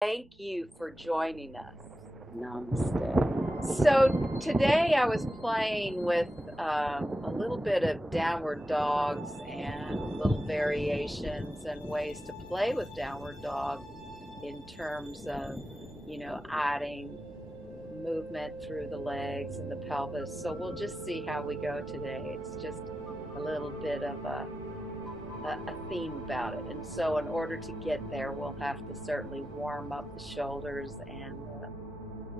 Thank you for joining us. Namaste. So, today I was playing with a little bit of downward dogs and little variations and ways to play with downward dog in terms of, adding movement through the legs and the pelvis. So, we'll just see how we go today. It's just a little bit of a theme about it. And so, in order to get there, we'll have to certainly warm up the shoulders and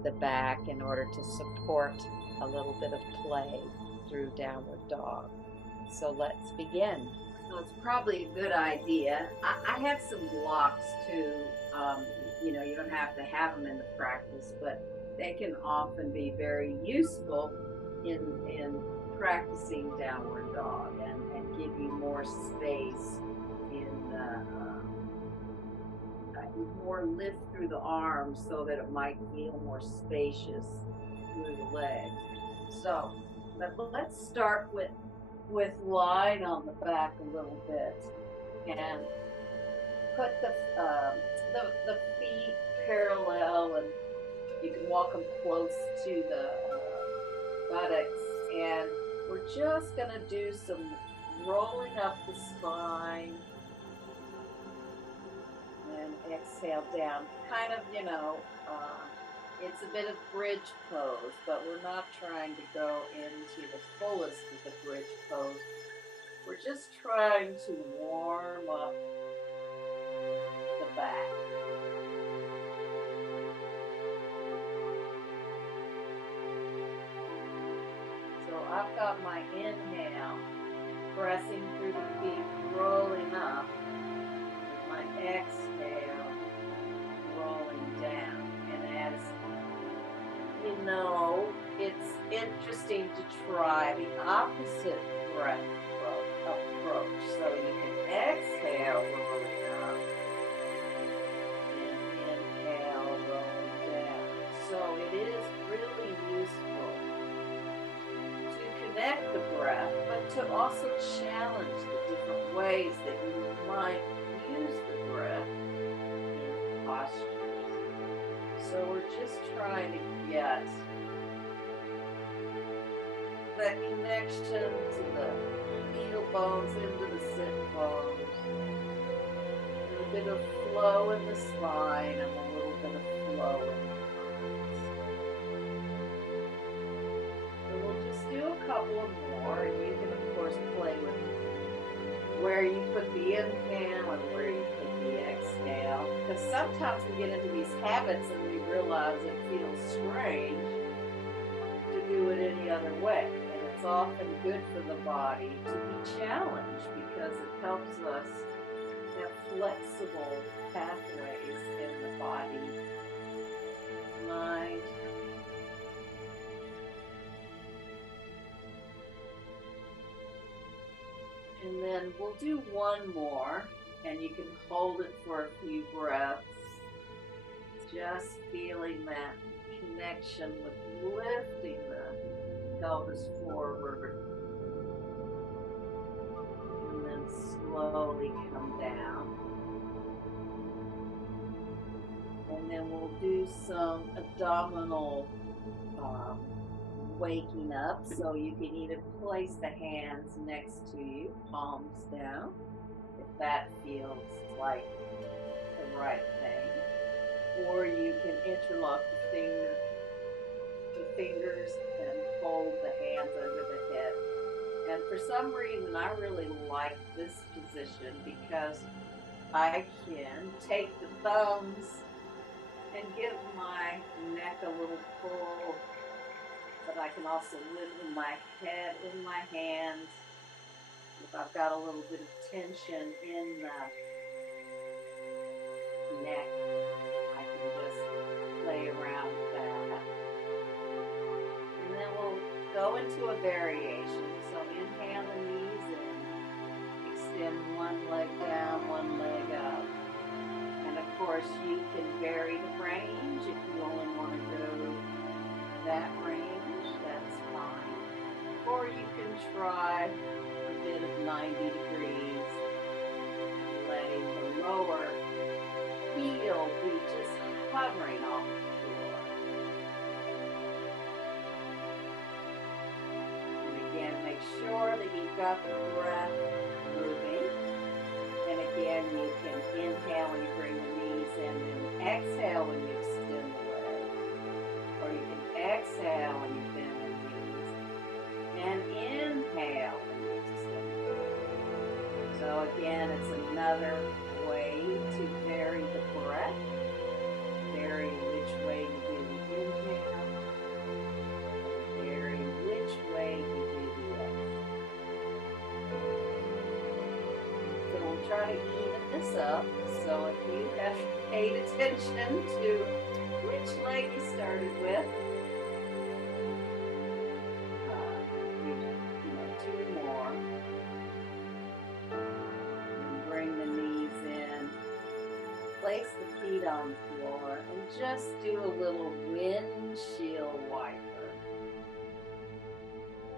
the back in order to support a little bit of play through downward dog. So let's begin. So it's probably a good idea. I have some blocks too. You don't have to have them in the practice, but they can often be very useful in practicing downward dog and give you more space in more lift through the arms so that it might feel more spacious through the legs. So, but let's start with lying on the back a little bit and put the feet parallel, and you can walk them close to the buttocks, and we're just gonna do some rolling up the spine and exhale down. Kind of, it's a bit of bridge pose, but we're not trying to go into the fullest of the bridge pose. We're just trying to warm up the back. So I've got my inhale, pressing through the feet, rolling up. My exhale, rolling down. And as you know, it's interesting to try the opposite breath approach. So you can exhale, rolling up, and inhale, rolling down. So it is really useful to connect the breath, but to also challenge the different ways that you might use the breath in postures. So we're just trying to get that connection to the heel bones into the sit bones, and a bit of flow in the spine and a little bit of flow in the arms. So we'll just do a couple of more, and you can of course play with where you put the inhale and where you put the exhale. Because sometimes we get into these habits and we realize it feels strange to do it any other way. And it's often good for the body to be challenged because it helps us have flexible pathways in the body, mind, and then we'll do one more, and you can hold it for a few breaths, just feeling that connection with lifting the pelvis forward, and then slowly come down. And then we'll do some abdominal um, waking up. So you can either place the hands next to you, palms down, if that feels like the right thing. Or you can interlock the fingers and hold the hands under the head. And for some reason, I really like this position because I can take the thumbs and give my neck a little pull, but I can also lift my head in my hands. If I've got a little bit of tension in the neck, I can just play around with that. And then we'll go into a variation. So inhale the knees in, extend one leg down, one leg up. And of course you can vary the range if you only want to go that range, that's fine. Or you can try a bit of 90 degrees, letting the lower heel be just that you've got the breath moving. And again, you can inhale when you bring the knees in and exhale when you extend the leg. Or you can exhale when you bend the knees. And inhale when you extend the leg. So again, it's another way to vary the breath. Vary which way you do the inhale. Vary which way you do the exhale. So we'll try to even this up. So if you have paid attention to which leg you started with, two more. And bring the knees in. Place the feet on the floor and just do a little windshield wiper,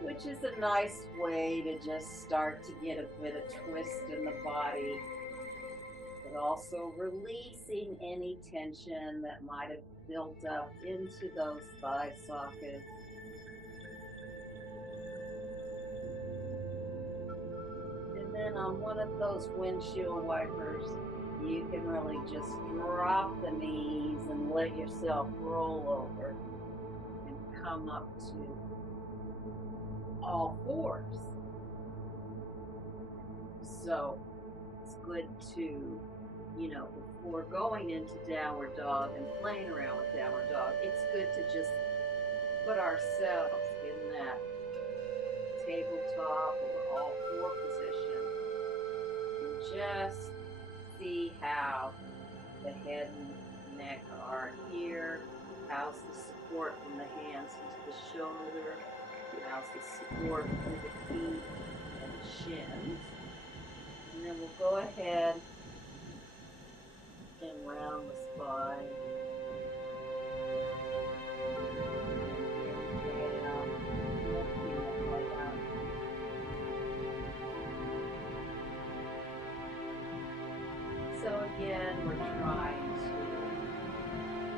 which is a nice way to just start to get a bit of twist in the body, but also releasing any tension that might have built up into those thigh sockets. And then on one of those windshield wipers, you can really just drop the knees and let yourself roll over and come up to all fours. So it's good to, before going into downward dog and playing around with downward dog, it's good to just put ourselves in that tabletop or all four position and just see how the head and neck are here. How's the support from the hands into the shoulder? How's the support through the feet and the shins? And then we'll go ahead and round the spine. Inhale, lifting the head up. So again, we're trying to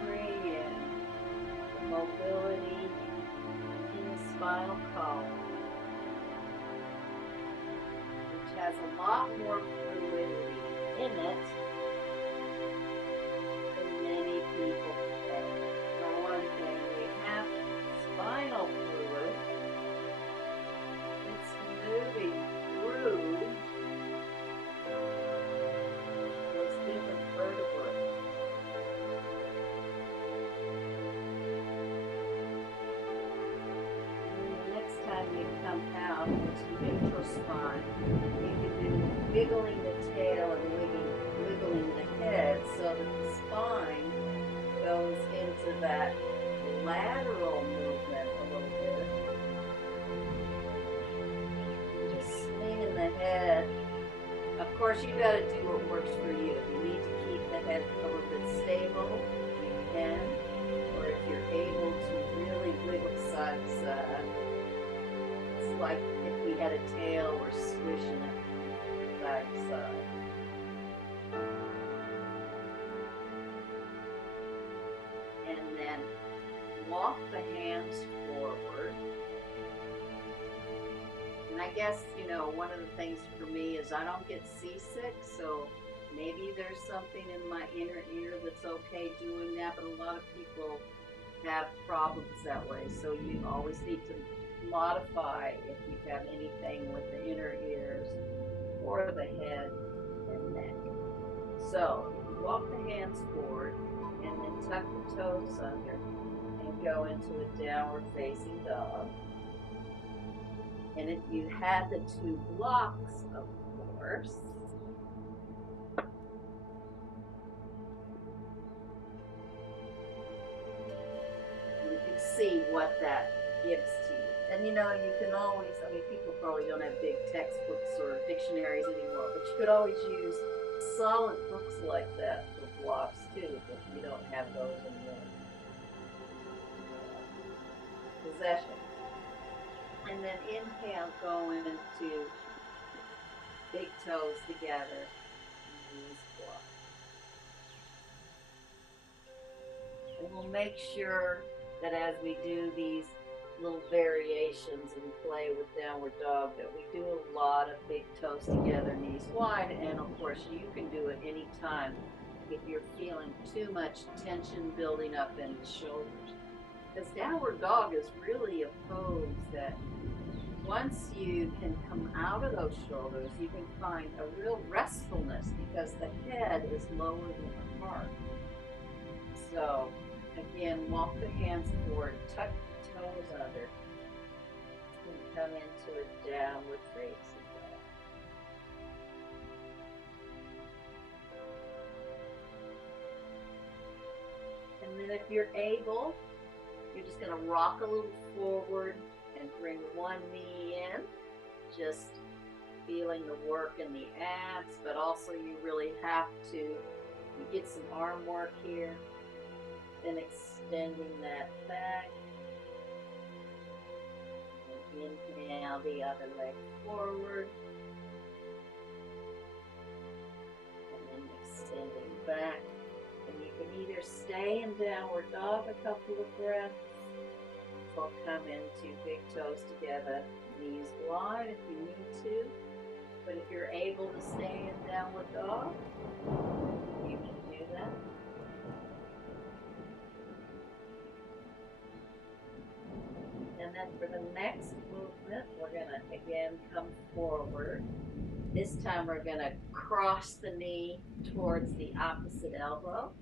bring in the mobility in the spinal column, which has a lot more fluidity in it than many people think. For one thing, we have spinal fluid. It's moving through those different vertebrae. And the next time you come out into neutral spine, you can do wiggling the tail and wiggling the head so that the spine goes into that lateral movement a little bit. Just swinging the head. Of course, you got to do what works for you. If you need to keep the head a little bit stable, you can. Or if you're able to really wiggle side to side, it's like if we had a tail, we're swishing it side to side. And then walk the hands forward. And I guess, one of the things for me is I don't get seasick, so maybe there's something in my inner ear that's okay doing that, but a lot of people have problems that way, so you always need to modify if you have anything with the inner ears or the head and neck. So walk the hands forward and then tuck the toes under and go into a downward facing dog. And if you had the two blocks, of course, you can see what that gives to you. And you can always, people probably don't have big textbooks or dictionaries anymore, but you could always use solid books like that for blocks too, if you don't have those in your possession. And then inhale, go into big toes together, knees block. And we'll make sure that as we do these little variations and play with downward dog that we do a lot of big toes together, knees wide, and of course you can do it anytime if you're feeling too much tension building up in the shoulders. Because downward dog is really a pose that once you can come out of those shoulders, you can find a real restfulness because the head is lower than the heart. So again, walk the hands forward, tuck the toes under, and come into a downward facing dog. And then if you're able, you're just going to rock a little forward and bring one knee in, just feeling the work in the abs, but also you really have to, you get some arm work here, then extending that back, and inhale the other leg forward, and then extending back. And you can either stay in downward dog a couple of breaths, or come into big toes together, knees wide if you need to. But if you're able to stay in downward dog, you can do that. And then for the next movement, we're going to again come forward. This time we're going to cross the knee towards the opposite elbow.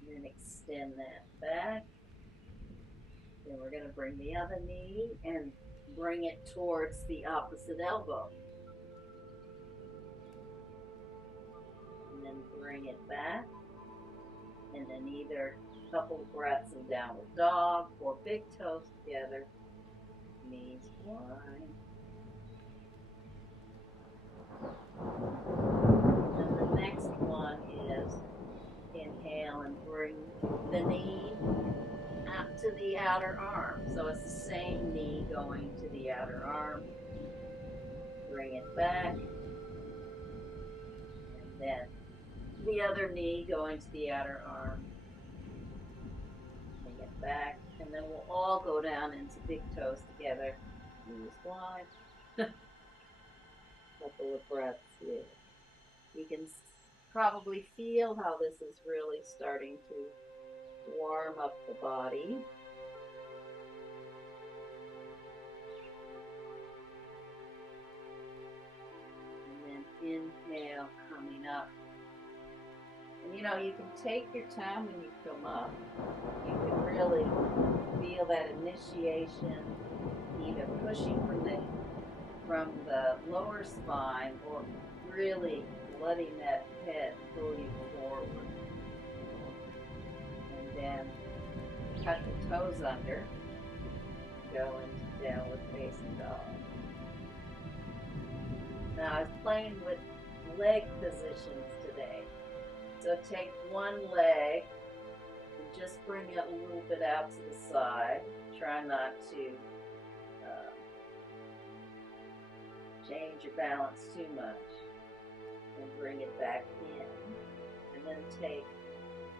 And then extend that back. Then we're going to bring the other knee and bring it towards the opposite elbow. And then bring it back. And then either a couple of breaths in downward dog or big toes together. Knees wide. And the next one is inhale and bring the knee out to the outer arm. So it's the same knee going to the outer arm. Bring it back. And then the other knee going to the outer arm. Bring it back. And then we'll all go down into big toes together. Knees wide. Couple of breaths here. You can probably feel how this is really starting to warm up the body. And then inhale, coming up. And you know, you can take your time when you come up. You can really feel that initiation, either pushing from the lower spine or really letting that head pull you forward. And then tuck the toes under, go into downward facing dog. Now I was playing with leg positions today. So take one leg and just bring it a little bit out to the side. Try not to change your balance too much. And bring it back in. And then take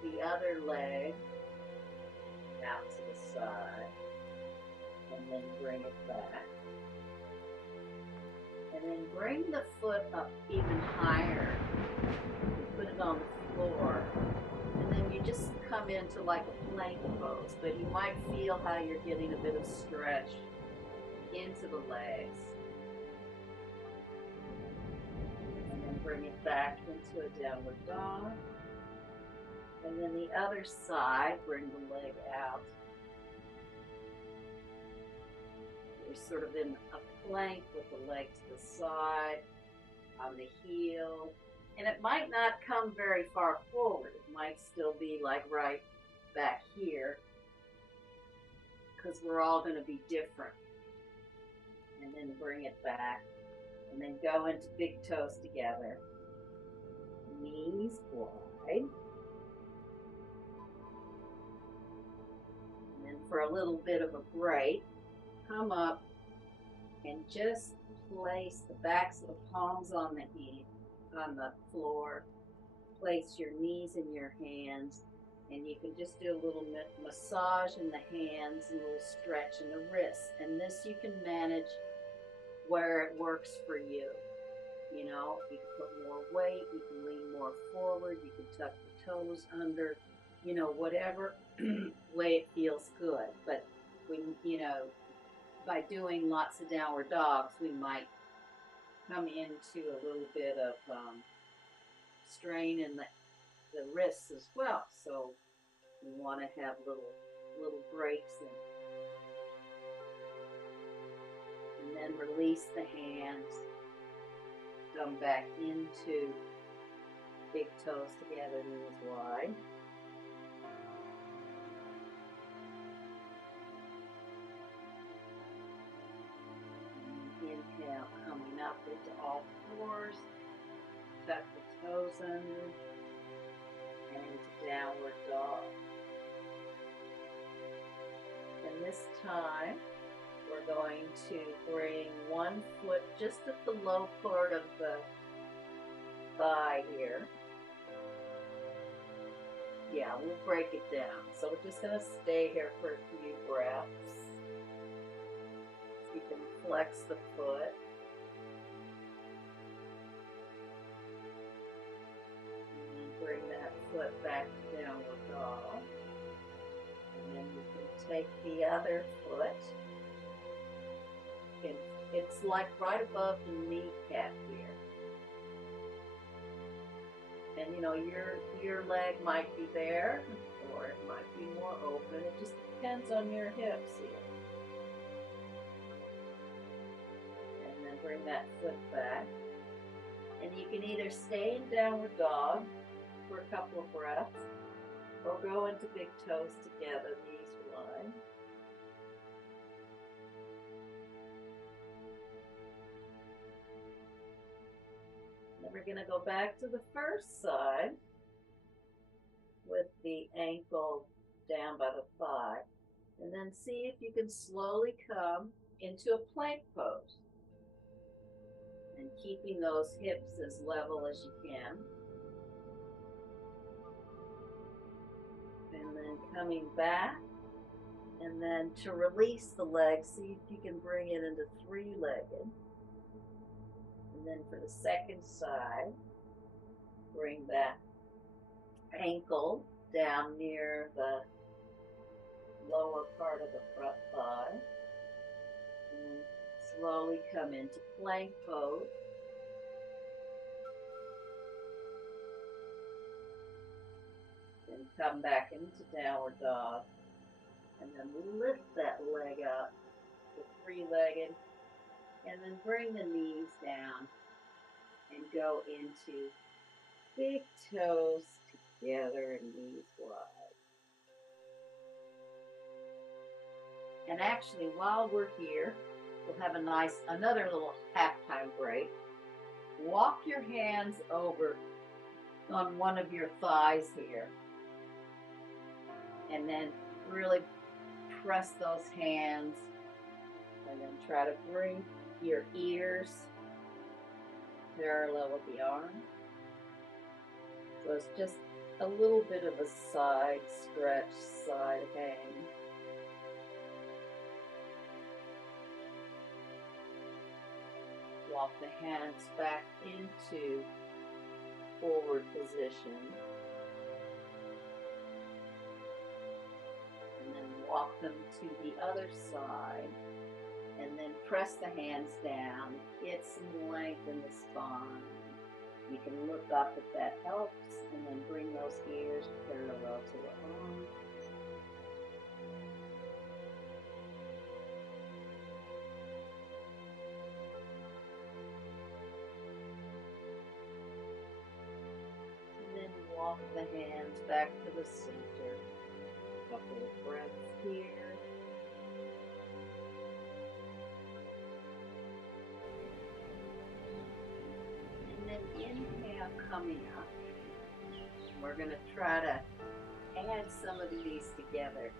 the other leg out to the side. And then bring it back. And then bring the foot up even higher. Put it on the floor. And then you just come into like a plank pose. But you might feel how you're getting a bit of stretch into the legs. Bring it back into a downward dog. And then the other side, bring the leg out. You're sort of in a plank with the leg to the side, on the heel. And it might not come very far forward. It might still be like right back here, because we're all going to be different. And then bring it back. And then go into big toes together. Knees wide. And then for a little bit of a break, come up and just place the backs of the palms on the floor. Place your knees in your hands And you can just do a little massage in the hands and a little stretch in the wrists. And this you can manage where it works for you. You know, you can put more weight, you can lean more forward, you can tuck the toes under, you know, whatever way it feels good. But when, you know, by doing lots of downward dogs, we might come into a little bit of strain in the wrists as well. So we want to have little breaks in. And then release the hands. Come back into big toes together, knees wide. Inhale, coming up into all fours. Tuck the toes under and into downward dog. And this time, we're going to bring one foot just at the low part of the thigh here. Yeah, we'll break it down. So we're just going to stay here for a few breaths. You can flex the foot. And then bring that foot back to downward dog. And then you can take the other foot. It's like right above the kneecap here. And you know, your leg might be there, or it might be more open. It just depends on your hips here. And then bring that foot back. And you can either stay in downward dog for a couple of breaths, or go into big toes together, knees wide. Then we're going to go back to the first side with the ankle down by the thigh. And then see if you can slowly come into a plank pose. And keeping those hips as level as you can. And then coming back. And then to release the leg, see if you can bring it into three-legged. And then for the second side, bring that ankle down near the lower part of the front thigh. And slowly come into plank pose. Then come back into downward dog. And then lift that leg up to three-legged. And then bring the knees down and go into big toes together and knees wide. And actually, while we're here, we'll have another little halftime break. Walk your hands over on one of your thighs here. And then really press those hands. And then try to bring your ears parallel with the arm. So it's just a little bit of a side stretch, side hang. Walk the hands back into forward position. And then walk them to the other side. And then press the hands down. Get some length in the spine. You can look up if that helps. And then bring those ears parallel to the arm. And then walk the hands back to the center. A couple of breaths here. Inhale coming up. We're going to try to add some of these together.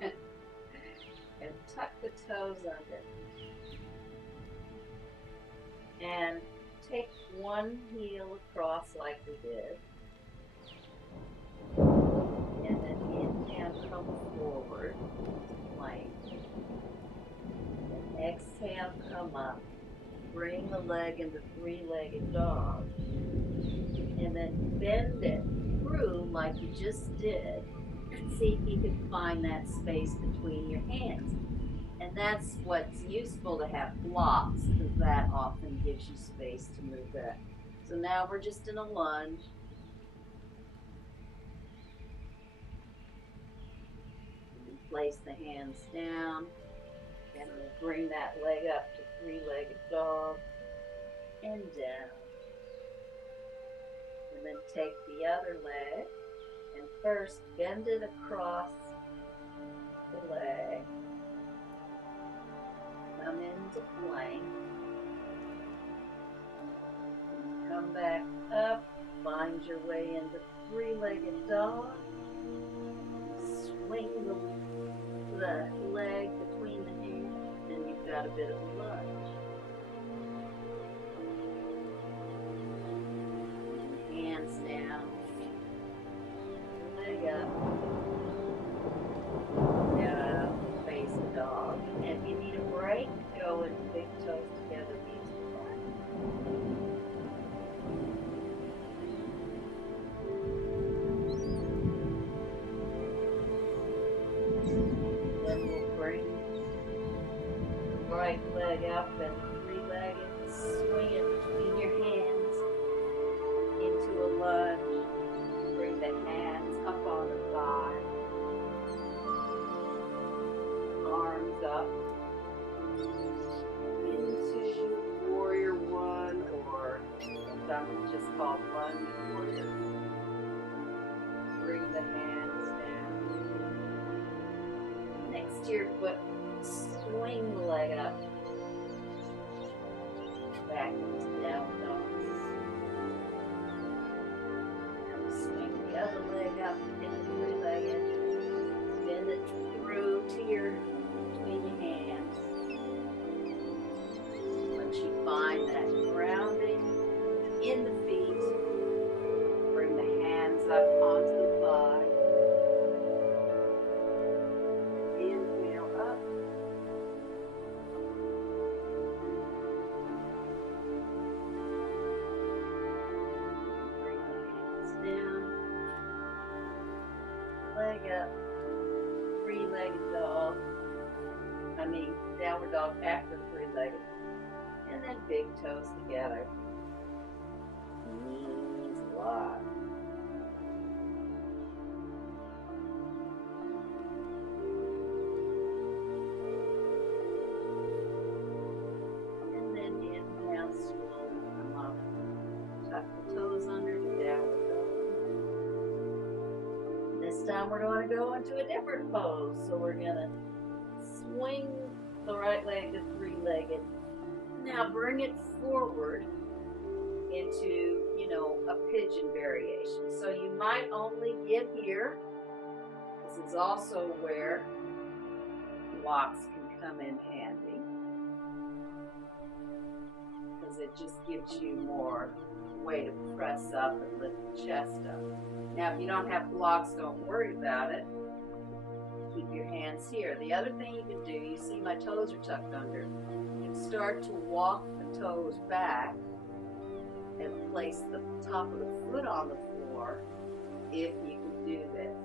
And tuck the toes under. And take one heel across like we did. And then leg in the three-legged dog. And then bend it through like you just did. See if you can find that space between your hands. And that's what's useful to have blocks, because that often gives you space to move that. So now we're just in a lunge. And place the hands down. And we'll bring that leg up to three-legged dog and down. And then take the other leg and first bend it across the leg. Come into plank. Come back up. Find your way into three-legged dog. Swing the leg between the hands, and you've got a bit of a lunge. Hands down. Leg up. Now face the dog. And if you need a break, go with big toes together. Then we'll bring the right leg up and three-legged. Swing it between your hands into a lunge. Bring the hands up on the thigh. Arms up into warrior one, or sometimes just called lunge warrior. Bring the hands down. Next to your foot, swing the leg up. Back into down dog. Swing the other leg up into three-legged. Bend it through to between your hands. Once you find that grounding in the feet, bring the hands up onto the thigh. Inhale up. Bring the hands down. Leg up. Three-legged dog. Downward dog after three-legged. And then big toes together. Knees locked. And then inhale, slowly come up. Tuck the toes under the downward dog. This time we're going to go into a different pose. So we're going to swing the right leg to three-legged. Now bring it forward into, a pigeon variation. So you might only get here. This is also where blocks can come in handy, because it just gives you more way to press up and lift the chest up. Now if you don't have blocks, don't worry about it. Keep your hands here. The other thing you can do, you see my toes are tucked under. You can start to walk the toes back and place the top of the foot on the floor if you can do this.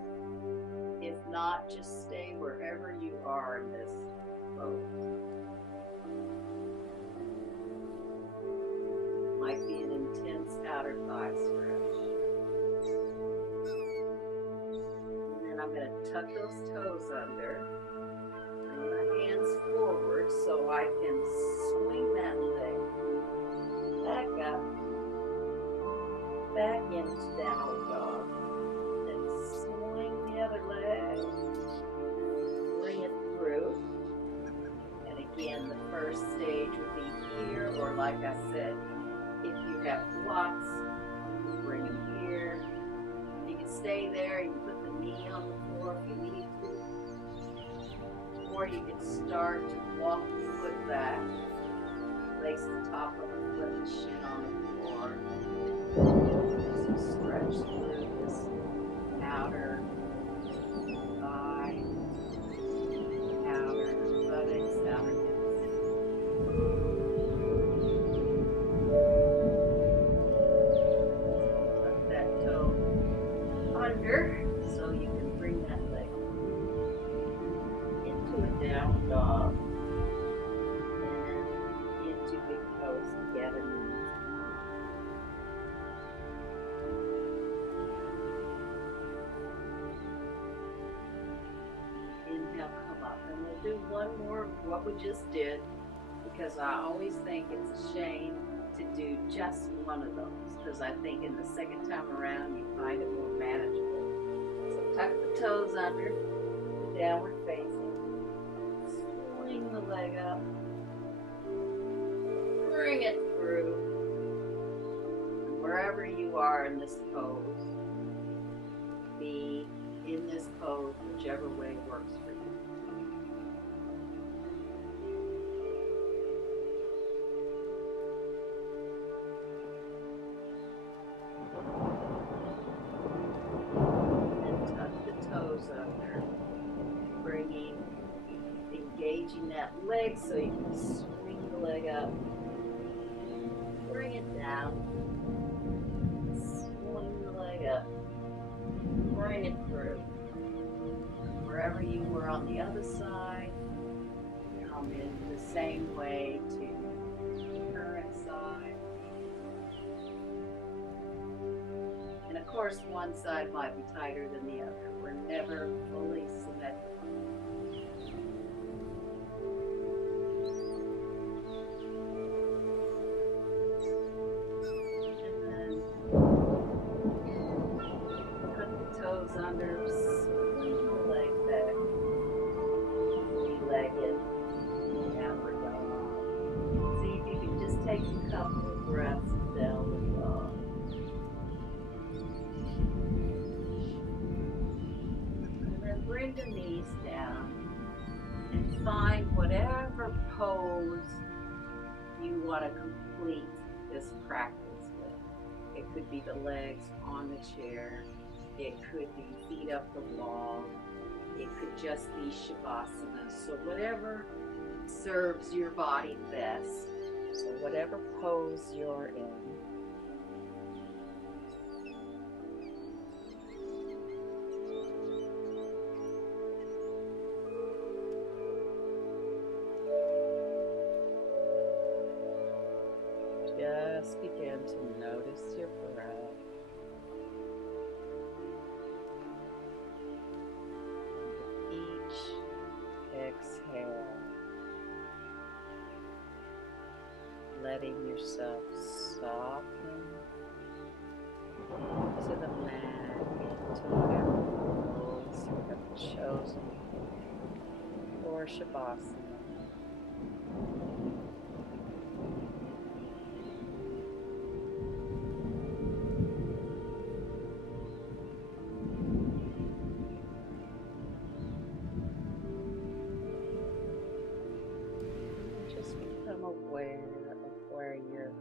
If not, just stay wherever you are in this pose. Might be an intense outer thigh stretch. I'm going to tuck those toes under, bring my hands forward so I can swing that leg back up, back into downward dog, then swing the other leg, bring it through, and again the first stage would be here, or like I said, if you have blocks, bring them here. You can stay there, you can put the knee on the floor if you need to. Or you can start to walk the foot back. Place the top of the foot and shin on the floor. So stretch through this outer thigh, outer buttocks, outer hips. under so you can bring that leg into a down dog and into big toes together. Inhale, come up, and we'll do one more of what we just did, because I always think it's a shame to do just one of those, because I think in the second time around you find it more manageable. So tuck the toes under, downward facing, swing the leg up, bring it through, and wherever you are in this pose, be in this pose whichever way works for you. Under, engaging that leg so you can swing the leg up, bring it down, swing the leg up, bring it through. Wherever you were on the other side, come in the same way to the current side. And of course, one side might be tighter than the other. We're never fully symmetrical. And then put the toes under, swing the leg back, three-legged, downward dog. See if you can just take a couple of breaths of downward dog. Bring the knees down and find whatever pose you want to complete this practice with. It could be the legs on the chair. It could be feet up the wall. It could just be Shavasana. So whatever serves your body best. So whatever pose you're in. Just begin to notice your breath. With each exhale, letting yourself soften into the mat, into whatever pose you have chosen for Shavasana. Aware of where your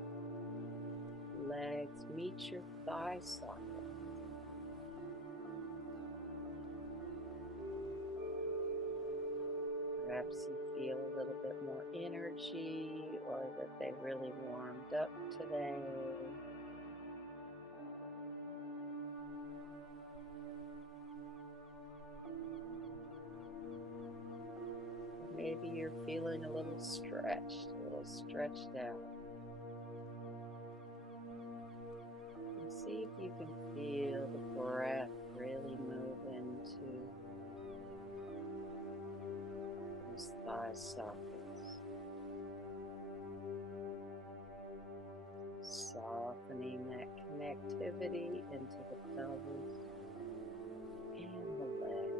legs meet your thigh socket. Perhaps you feel a little bit more energy, or that they really warmed up today. Maybe you're feeling a little stretched out. And see if you can feel the breath really move into those thigh sockets. Softening that connectivity into the pelvis and the legs.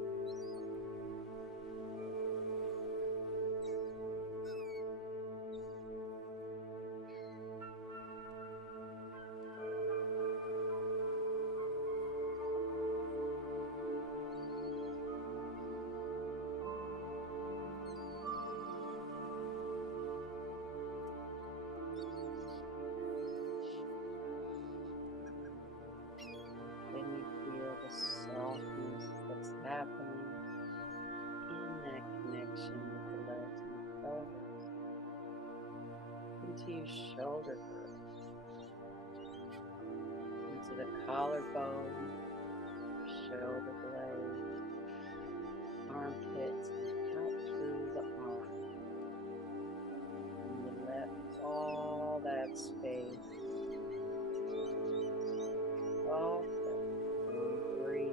Happening in that connection with the legs and the pelvis, into your shoulder girdle, into the collarbone, your shoulder blades, armpits, and out through the arms. And you let all that space soften and breathe.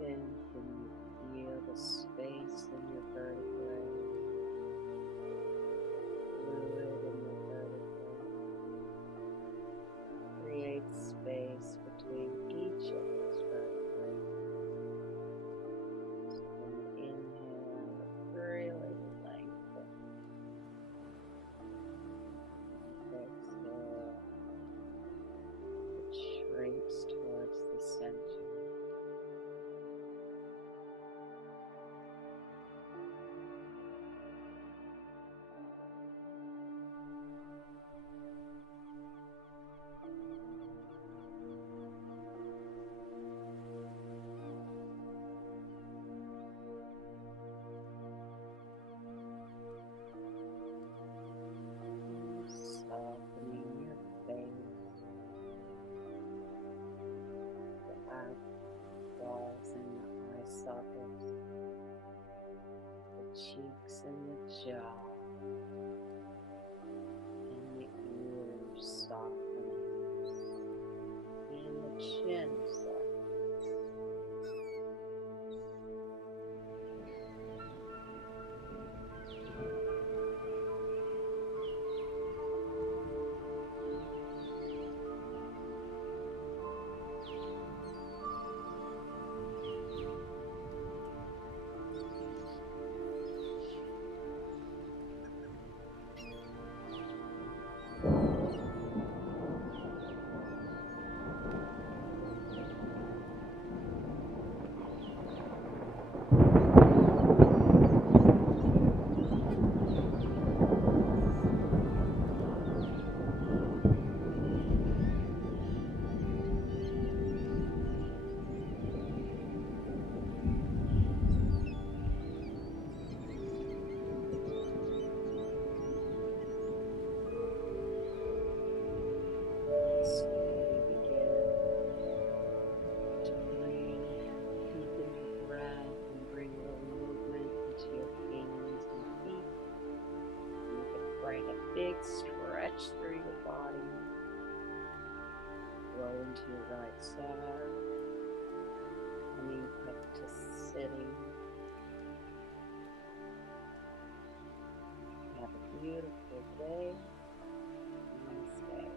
Then can you feel the space in your vertebrae, fluid in your vertebrae? Create space between each of those vertebrae. So when you inhale, it really lengthens. Exhale, it shrinks towards the center. Softening your face, the eyeballs and the eye sockets, the cheeks and the jaw, and the ears softening, and the chin softening. Slowly begin to deepen your breath and bring a little movement into your hands and feet. You can bring a big stretch through your body. Roll into your right side, coming up to sitting. Have a beautiful day. Namaste.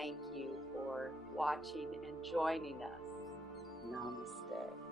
thank you for watching and joining us. Namaste.